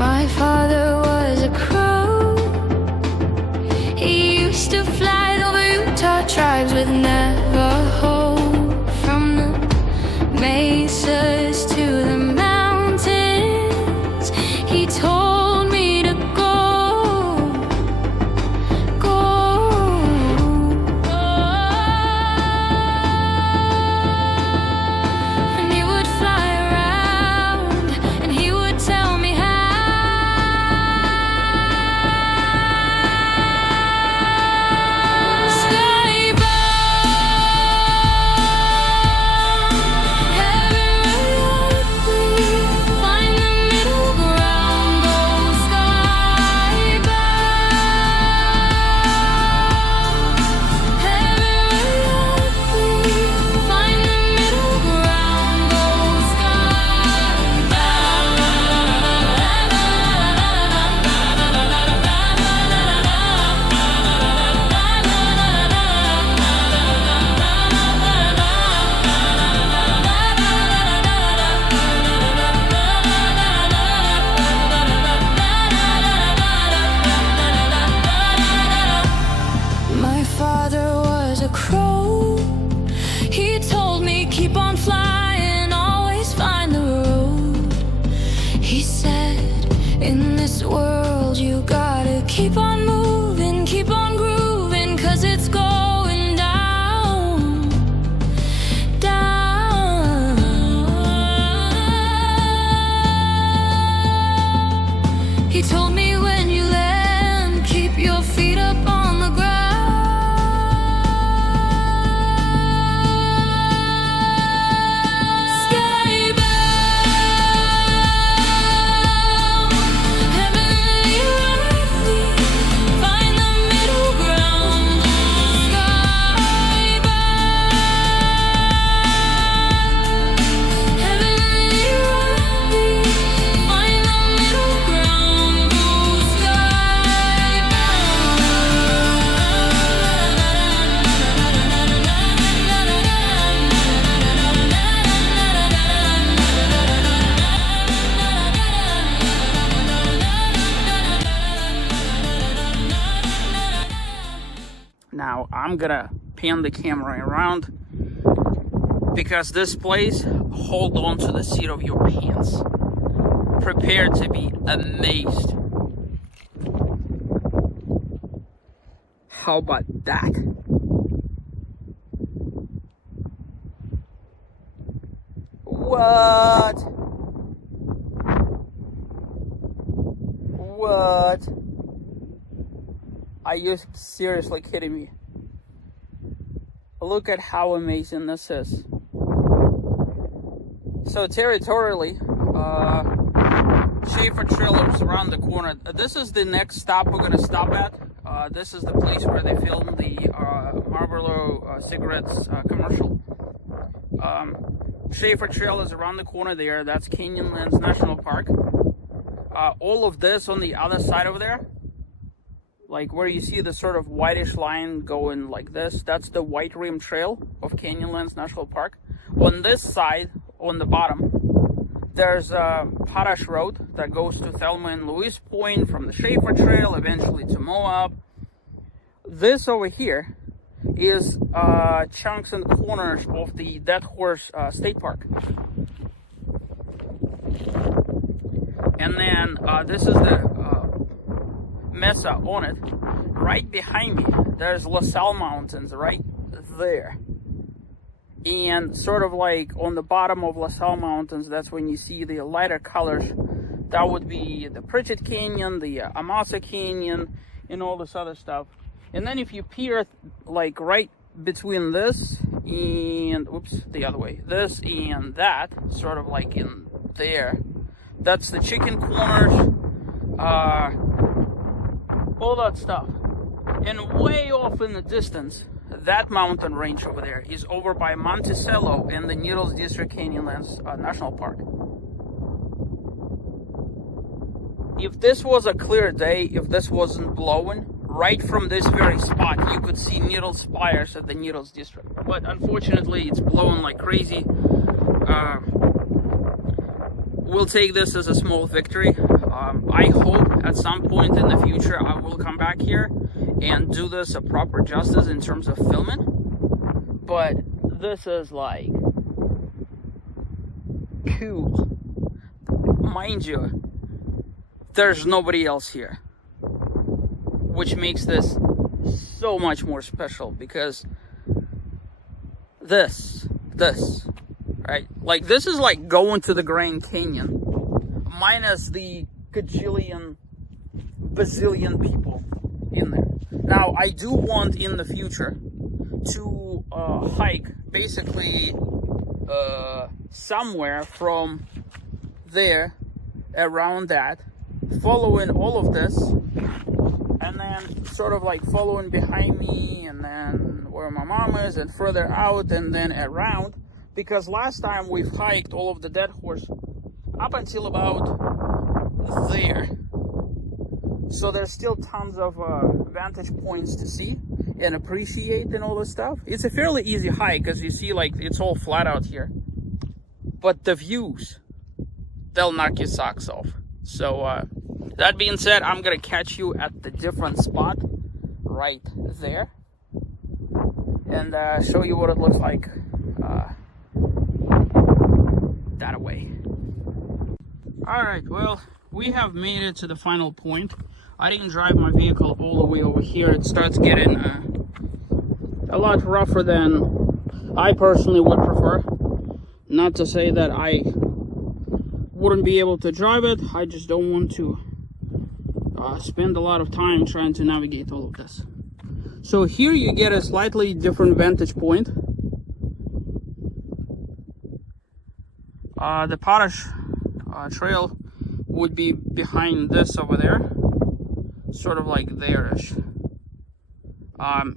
My father was a crow. He used to fly over Utah tribes with Navajo. From the mesas to the mountains, he told me to go, go, go. And he would fly around and he would tell me how. My father was a crow. He told me keep on flying, always find the road. He said in this world you gotta keep on moving, keep on grooving, 'cause it's going down, down. He told me when you land, keep your feet up on the ground. Now I'm gonna pan the camera around because this place, hold on to the seat of your pants. Prepare to be amazed. How about that? What? What? Are you seriously kidding me? Look at how amazing this is. So territorially, Schaefer Trailers around the corner. This is the next stop we're gonna stop at. This is the place where they filmed the Marlboro cigarettes commercial. Schaefer Trailers around the corner there. That's Canyonlands National Park. All of this on the other side over there, like where you see the sort of whitish line going like this, that's the White Rim Trail of Canyonlands National Park. On this side, on the bottom, there's a Potash Road that goes to Thelma and Louise Point from the Schaefer Trail, eventually to Moab. This over here is chunks and corners of the Dead Horse State Park. And then this is the Mesa on it. Right behind me, there's LaSalle Mountains right there. And sort of like on the bottom of LaSalle Mountains, that's when you see the lighter colors. That would be the Pritchett Canyon, the Amasa Canyon, and all this other stuff. And then if you peer like right between this and, oops, the other way, this and that, sort of like in there, that's the Chicken Corners, all that stuff. And way off in the distance, that mountain range over there is over by Monticello and the Needles District Canyonlands National Park. If this was a clear day, if this wasn't blowing, right from this very spot, you could see Needles spires at the Needles District. But unfortunately, it's blowing like crazy. We'll take this as a small victory. I hope at some point in the future I will come back here and do this a proper justice in terms of filming. But this is like cool. Mind you, there's nobody else here, which makes this so much more special, because this, right? Like, this is like going to the Grand Canyon, minus the bazillion people in there. Now, I do want in the future to hike basically somewhere from there around that, following all of this, and then sort of like following behind me, and then where my mom is, and further out, and then around, because last time we've hiked all of the dead horse up until about there. So there's still tons of vantage points to see and appreciate and all this stuff. It's a fairly easy hike, because you see, like, it's all flat out here. But the views, they'll knock your socks off. So that being said, I'm gonna catch you at the different spot right there and show you what it looks like that away. All right, well, we have made it to the final point. I didn't drive my vehicle all the way over here. It starts getting a lot rougher than I personally would prefer. Not to say that I wouldn't be able to drive it, I just don't want to spend a lot of time trying to navigate all of this. So here you get a slightly different vantage point. The Potash trail would be behind this over there, sort of like there-ish.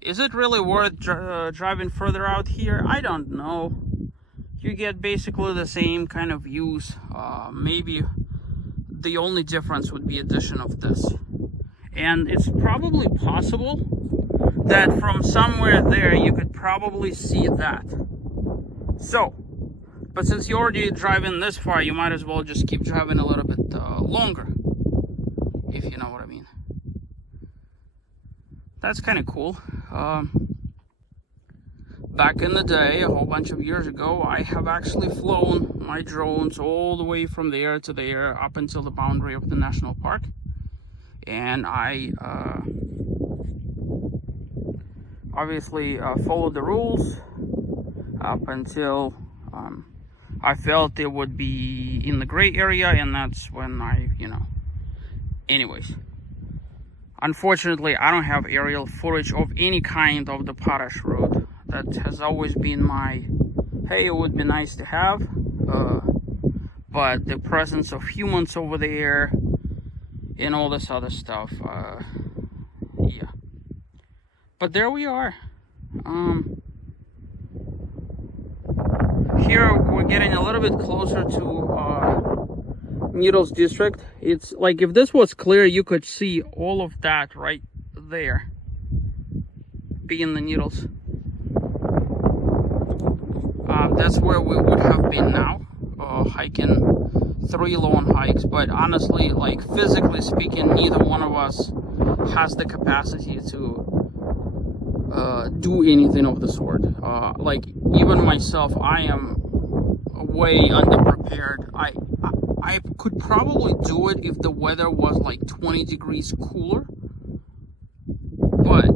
Is it really worth driving further out here? I don't know. You get basically the same kind of views. Maybe the only difference would be addition of this. And it's probably possible that from somewhere there you could probably see that. So, but since you're already driving this far, you might as well just keep driving a little bit longer, if you know what I mean. That's kind of cool. Back in the day, a whole bunch of years ago, I have actually flown my drones all the way from there to there up until the boundary of the national park. And I obviously followed the rules up until I felt it would be in the gray area, and that's when anyways. Unfortunately, I don't have aerial footage of any kind of the Potash Road. That has always been my, hey, it would be nice to have, but the presence of humans over there and all this other stuff, yeah. But there we are. Here we're getting a little bit closer to Needles District. It's like, if this was clear, you could see all of that right there being the Needles. That's where we would have been now, hiking 3 long hikes. But honestly, like, physically speaking, neither one of us has the capacity to do anything of the sort. Like, even myself, I am way underprepared. I could probably do it if the weather was like 20 degrees cooler, but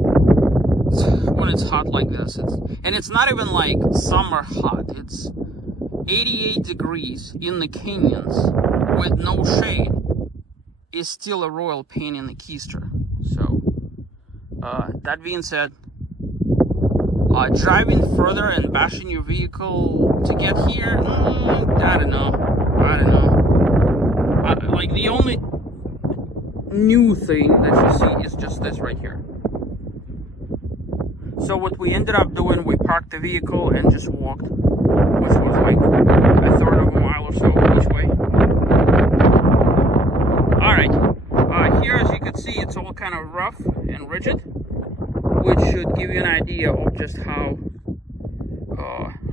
when it's hot like this, it's not even like summer hot, it's 88 degrees in the canyons with no shade is still a royal pain in the keister. So that being said, driving further and bashing your vehicle to get here, I don't know. Like, the only new thing that you see is just this right here. So what we ended up doing, we parked the vehicle and just walked, which was like a third of a mile or so each way. Alright, here, as you can see, it's all kind of rough and rigid, which should give you an idea of just how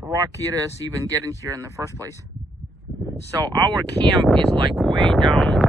rocky it is even getting here in the first place. So our camp is like way down